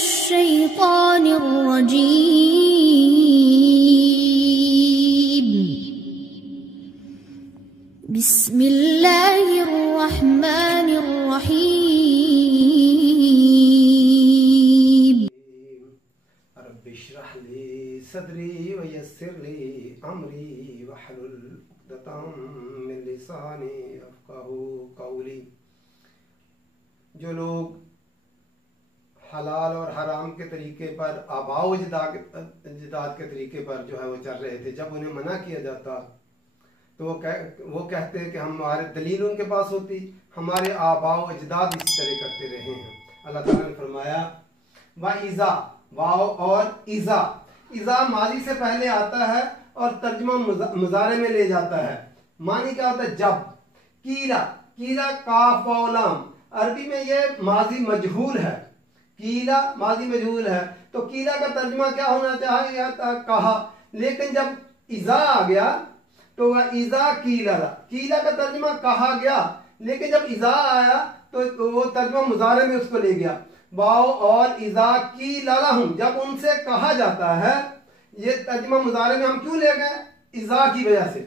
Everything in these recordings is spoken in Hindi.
मिनश्शैतानिर रजीम। बिस्मिल्लाहिर रहमानिर रहीम। रब्बिश्रह ली सदरी व यस्सिर ली अमरी वहलुल उक़दतम मिन लिसानी यफ़क़हू क़ौली। जो लोग हलाल और हराम के तरीके पर, आबाओ अजदाद के तरीके पर जो है वो चल रहे थे, जब उन्हें मना किया जाता तो वो कहते हैं कि हमारे दलील उनके पास होती, हमारे आबाओ अजदाद इस तरह करते रहे हैं। अल्लाह ताला ने फरमाया वा इज़ा, वाव और इज़ा, इज़ा माजी से पहले आता है और तर्जुमा मुजारे में ले जाता है। मानी क्या होता है? जब। कीला, कीला काफ वाव लाम, अरबी में ये माजी मजहूल है। कीला माजी मजहूल है तो कीला का तर्जुमा क्या होना चाहिए? कहा। लेकिन जब इज़ा आ गया तो वह इज़ा कीला, कीला का तर्जुमा कहा गया, लेकिन जब इज़ा आया तो वो तर्जुमा मुजारे में उसको ले गया। वाव और इज़ा कीला लहुम, जब उनसे कहा जाता है, ये तर्जुमा मुजारे में हम क्यों ले गए? इज़ा की वजह से।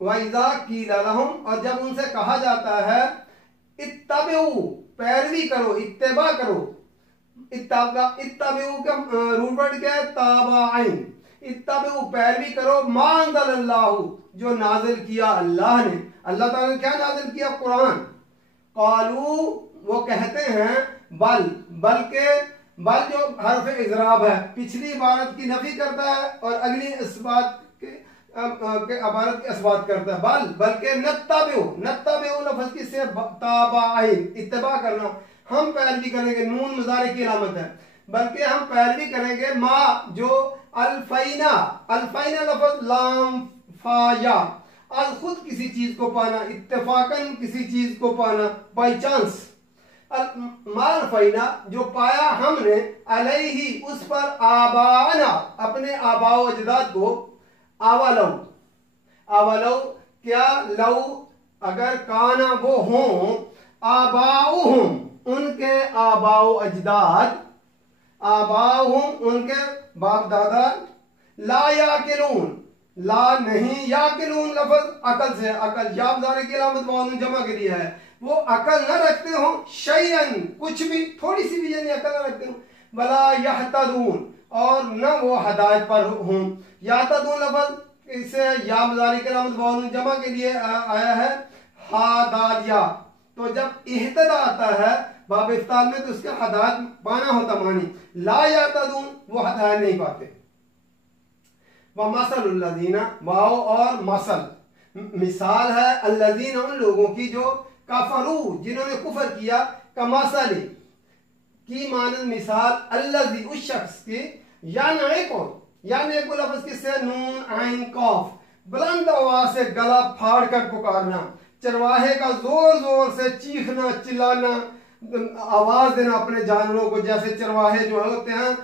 वह इज़ा कीला लहुम, और जब उनसे कहा जाता है इत्तबिउ, पैरवी करो, इत्तिबा करो। इत्तबिउ का रूट वर्ड क्या है? ताबाइन। इत्तबिउ पैरवी करो, मा अंज़लल्लाहु, जो नाजिल किया अल्लाह ने। अल्लाह ताला ने क्या नाजिल किया? कुरान। क़ालू, वो कहते हैं, बल, बल्कि, बल जो हर्फ इज़राब है, पिछली इबारत की नफी करता है और अगली इस्बात के इबारत की इस्बात करता है। बल, बल्कि, नत्तबिउ, नत्तबिउ लफ्ज़ किससे? ताबाइन, इत्तिबा करना। हम पैरवी करेंगे, नून मुज़ारे की अलामत है, बल्कि हम पैरवी करेंगे मा, जो अल्फैना, अल्फैना लफ्ज़ लाम फाया, आज खुद किसी चीज को पाना, इत्तेफाकन किसी चीज को पाना, बाई चांस। मालफैना, जो पाया हमने, अलैहि, उस पर, आबाना, अपने आबाओ अजदाद को। आवालौ, आवालौ क्या? लौ, अगर काना वो हों, आबाउहुम, उनके आबाओ अजदाद, आबाउहुम उनके बाप दादा, ला याकिलून, ला नहीं, याकिलून लफ्ज़ अकल से, अकल याबदारे की अलामत मौजूद जमा के लिए है, वो अकल न रखते हो, शैयन कुछ भी, थोड़ी सी भी यानी अकल न रखते हो, वला यहतदून, और न वो हदायत पर हों। याहतदून लफ्ज़ इससे याबदारे की अलामत मौजूद जमा के लिए आया है, हादालिया। तो जब इहतदा आता है बाब इफ्ताल में तो उसके हदायत पाना होता मानी। ला याहतदून, वो हदायत नहीं पाते। वह मसलुल्लज़ीना, वाव और मसल, मिसाल है अल्लज़ीना, उन लोगों की जो कफरू, जिन्होंने कुफर किया, कमसली की मानद मिसाल, अल्लज़ी, उस शख्स की, या नेको, या नेको लफ्ज़ किससे? नून आइन कॉफ, बुलंद आवाज से गला फाड़ कर पुकारना, चरवाहे का जोर जोर से चीखना, चिल्लाना, आवाज देना अपने जानवरों को, जैसे चरवाहे जो होते हैं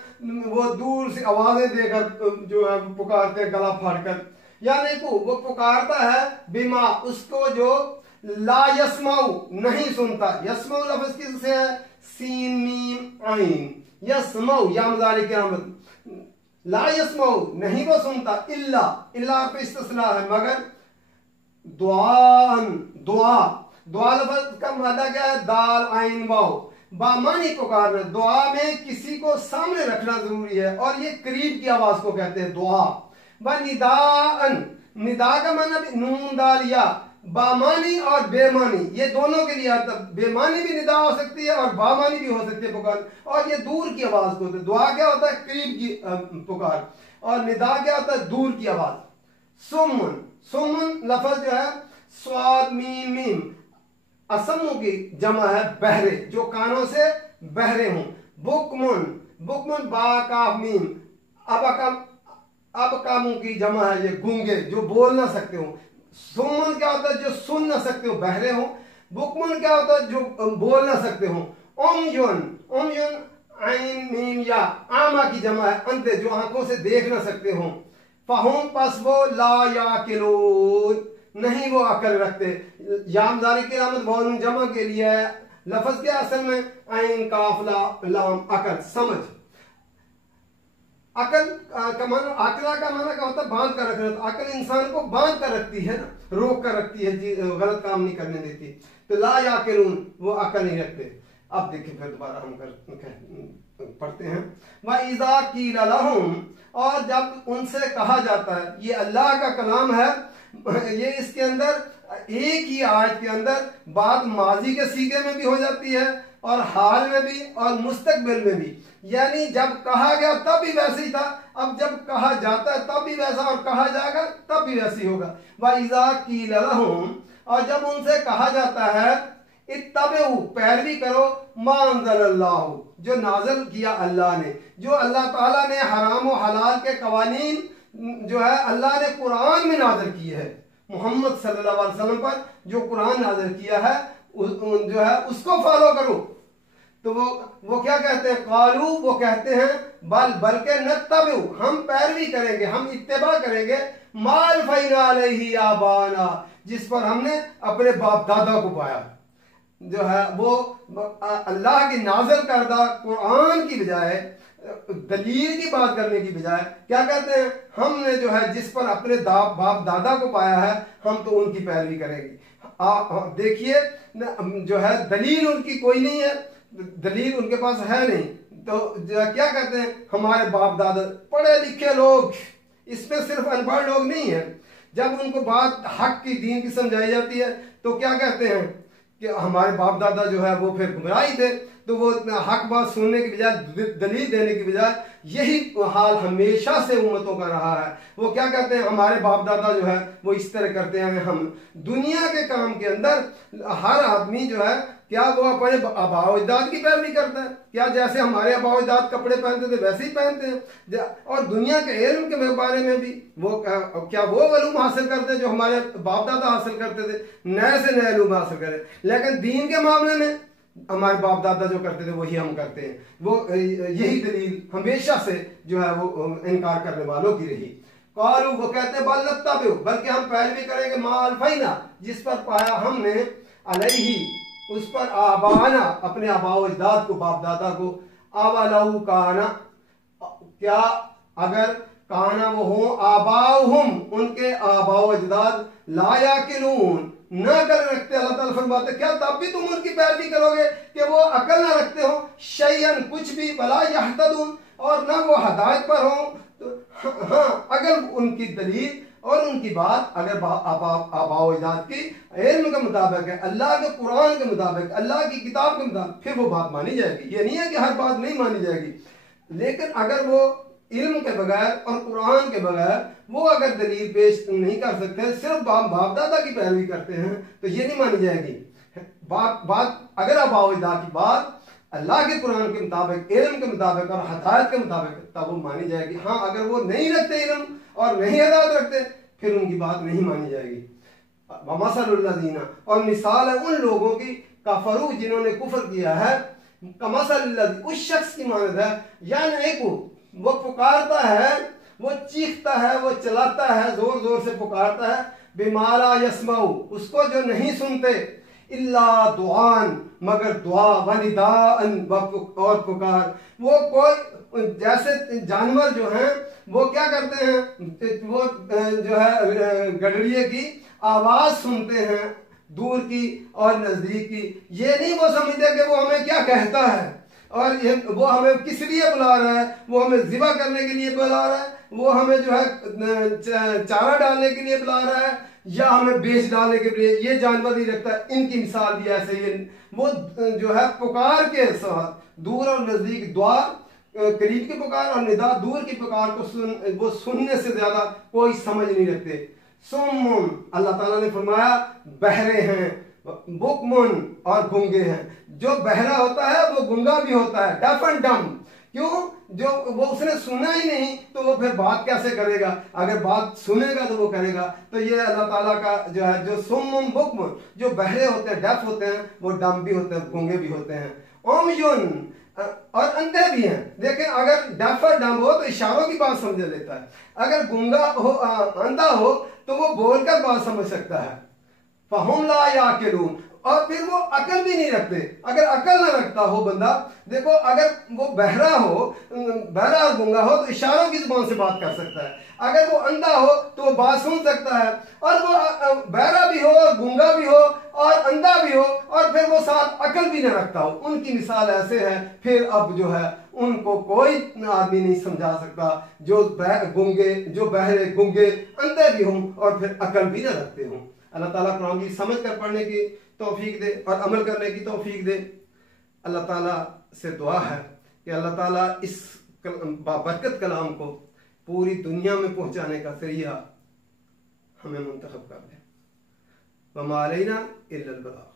वो दूर से आवाजें देकर जो है पुकारते हैं गला फाड़कर। यानी को वो पुकारता है, बिमा, उसको जो ला यस्माउ, नहीं सुनता। यस्माउ लफ्ज़ किससे है? सीन मीम आइन, यस्माउ या मुज़ारी की आमद, ला यस्माउ नहीं वो सुनता, इल्ला, इल्ला पे इस्तिस्ना है, मगर, दुआन, दुआ, दुआ लफ्ज़ का मादा क्या है? दाल आइन वाव, बामानी पुकारना, दुआ में किसी को सामने रखना जरूरी है, और ये करीब की आवाज को कहते हैं दुआ। व निदाअन, निदा का मतलब नून दाल या, बामानी और बेमानी, ये दोनों के लिए आता, बेमानी भी निदा हो सकती है और बामानी भी हो सकती है पुकार, और ये दूर की आवाज को होता है। दुआ क्या होता है? करीब की पुकार, और निदा क्या होता है? दूर की आवाज। सुमन, सुमन लफ्ज़ जो है स्वाद मीम मीम, असमों की जमा है, बहरे, जो कानों से बहरे हों। बुकमुन, बुकमुन बा काफ मीम, अब कामों की जमा है, ये गूंगे, जो बोल ना सकते हो। सुमन क्या होता है? जो सुन ना सकते हो, बहरे हो। बुकमुन क्या होता है? जो बोल ना सकते हो। उमयुन, उमयुन आइन मीम या, आमा की जमा है, अंधे, जो आंखों से देख ना सकते हो। फहुम, पस वो, ला याकिलून, नहीं वो अकल रखते। यामदारी की अलामत मौजूद जमा के लिए है, लफ्ज क्या असल में, आइन काफ लाम अकल, समझ। अकल का माना, आकला का माना क्या होता है, बांध कर रखना। तो अकल इंसान को बांध कर रखती है ना, रोक कर रखती है, गलत काम नहीं करने देती। तो ला याकिलून, वो अकल नहीं रखते। अब देखिए फिर दोबारा हम पढ़ते हैं, व इज़ा कीला लहुम, और जब उनसे कहा जाता है, ये अल्लाह का कलाम है, ये इसके अंदर एक ही आयत के अंदर बात माजी के सीगे में भी हो जाती है और हाल में भी और मुस्तकबिल में भी। यानी जब कहा गया तब भी वैसे ही था, अब जब कहा जाता है तब भी वैसा, और कहा जाएगा तब भी वैसे ही होगा। व इज़ा कीला लहुम, और जब उनसे कहा जाता है इत्तबऊ, पैरवी करो, मा अंज़लल्लाहु, जो नाज़िल किया अल्लाह ने, जो अल्लाह ताला ने हराम और हलाल के कवानीन जो है अल्लाह ने कुरान में नाज़िल किए है, मोहम्मद सल्लल्लाहु अलैहि वसल्लम पर जो कुरान नाज़िल किया है जो है उसको फॉलो करो। तो वो क्या कहते हैं, कालू, वो कहते हैं, बल्कि नत्तबऊ, हम पैरवी करेंगे, हम इत्तिबा करेंगे, माल फैना अलैहि आबाना, जिस पर हमने अपने बाप दादा को पाया। जो है वो अल्लाह की नाज़िल करदा कुरान की बजाय, दलील की बात करने की बजाय क्या कहते हैं, हमने जो है जिस पर अपने बाप दादा को पाया है, हम तो उनकी पैरवी करेंगे। देखिए जो है दलील उनकी कोई नहीं है, दलील उनके पास है नहीं, तो क्या कहते हैं, हमारे बाप दादा पढ़े लिखे लोग, इसमें सिर्फ अनपढ़ लोग नहीं है। जब उनको बात हक की, दीन की समझाई जाती है तो क्या कहते हैं कि हमारे बाप दादा जो है वो फिर गुमराही थे, तो वो हक बात सुनने की बजाय, दलील देने की बजाय, यही हाल हमेशा से उम्मतों का रहा है। वो क्या कहते हैं, हमारे बाप दादा जो है वो इस तरह करते हैं। हम दुनिया के काम के अंदर हर आदमी जो है क्या वो अपने आबाओ अजदाद की पैरवी करता है, क्या जैसे हमारे आबाओ अजदाद कपड़े पहनते थे वैसे ही पहनते हैं। और दुनिया के इल्म के बारे में भी वो क्या वो इल्म हासिल करते हैं जो हमारे बाप दादा हासिल करते थे, नए से नए इल्म हासिल करे। लेकिन दीन के मामले में हमारे बाप दादा जो करते थे वही हम करते हैं। वो यही दलील हमेशा से जो है वो इनकार करने वालों की रही। कालू, वो कहते हैं, बल्कि हम पैरवी करेंगे, माल फैना, जिस पर पाया हमने, अलैहि, उस पर, आबाना, अपने आबाओ अजदाद को, बाप दादा को, आवालहु काना, क्या अगर काना वो हो, आबाहुम, उनके आबाओ अजदाद, ला याकिलून, न अकल रखते, अल्लाह ताला फरमाते क्या तब भी तुम उनकी पैरवी करोगे कि वो अकल ना रखते हो, शैयन, कुछ भी, वला यहतदून, और न वो हदायत पर हो। तो हाँ, अगर उनकी दलील और उनकी बात अगर आबाओ अजदाद की इल्म के मुताबिक है, अल्लाह के कुरान के मुताबिक, अल्लाह की किताब के मुताबिक, फिर वो बात मानी जाएगी। ये नहीं है कि हर बात नहीं मानी जाएगी, लेकिन अगर वो इल्म के बगैर और कुरान के बगैर वो अगर दलील पेश नहीं कर सकते, सिर्फ बाप दादा की पैरवी करते हैं, तो ये नहीं मानी जाएगी। बात अगर आबाओ अजदाद की बात अल्लाह के कुरान के मुताबिक, इल्म के मुताबिक और हदायत के मुताबिक, तब वो मानी जाएगी। हाँ, अगर वो नहीं रखते इल्म और नहीं हदायत रखते, फिर उनकी बात नहीं मानी जाएगी। मसलुल्लज़ीना, और मिसाल है उन लोगों की, कफरू, जिन्होंने कुफर किया है, कमसलुल्लज़ी, उस शख्स की मानद है, यानी वो पुकारता है, वो चीखता है, वो चलाता है, जोर जोर से पुकारता है, बिमाला यस्माउ, उसको जो नहीं सुनते, इल्ला दुआन, मगर दुआ, वनिदान, और पुकार। वो कोई जैसे जानवर जो हैं वो क्या करते हैं, वो जो है गडरिये की आवाज सुनते हैं, दूर की और नजदीक की, ये नहीं वो समझते कि वो हमें क्या कहता है और वो हमें किस लिए बुला रहा है, वो हमें ज़िबा करने के लिए बुला रहा है, वो हमें जो है चारा डालने के लिए बुला रहा है, या हमें बेच डालने के लिए। ये जानवर नहीं रखता। इनकी मिसाल भी ऐसे ही, वो जो है पुकार के साथ, दूर और नजदीक, दुआ करीब की पुकार और निदा दूर की पुकार को वो सुनने से ज्यादा कोई समझ नहीं रखते। सुम्मुन, अल्लाह ताला ने फरमाया बहरे हैं, बुकमुन, और गूंगे हैं। जो बहरा होता है वो गूंगा भी होता है, डफ एंड डम। क्यों? जो वो उसने सुना ही नहीं तो वो फिर बात कैसे करेगा? अगर बात सुनेगा तो वो करेगा। तो ये अल्लाह ताला का जो है, जो सुम्मुन बुकमुन, जो बहरे होते हैं, डफ होते हैं, वो डम भी होते हैं, गूंगे भी होते हैं। ओमयुन, और अंधे भी हैं। लेकिन अगर डफ और डम हो तो इशारों की बात समझ लेता है, अगर गूंगा हो, अंधा हो, तो वो बोलकर बात समझ सकता है। फहुम ला याकिलून, और फिर वो अकल भी नहीं रखते। अगर अकल ना रखता हो बंदा, देखो अगर वो बहरा हो, बहरा और गूंगा हो तो इशारों की जुबान से बात कर सकता है। अगर वो अंधा हो तो वो बात सुन सकता है। और वो बहरा भी हो, गूंगा भी हो और अंधा भी हो और फिर वो साथ अकल भी ना रखता हो, उनकी मिसाल ऐसे है। फिर अब जो है उनको कोई आदमी नहीं समझा सकता जो गूंगे, जो बहरे, गूंगे, अंधे भी हों और फिर अकल भी ना रखते हों। अल्लाह ताला कुरान की समझ कर पढ़ने की तौफीक दे और अमल करने की तौफीक दे। अल्लाह ताला से दुआ है कि अल्लाह ताला इस बाबरकत कलाम को पूरी दुनिया में पहुंचाने का जरिया हमें मुंतखब कर दे। वमा अलैना इल्लल बलाग।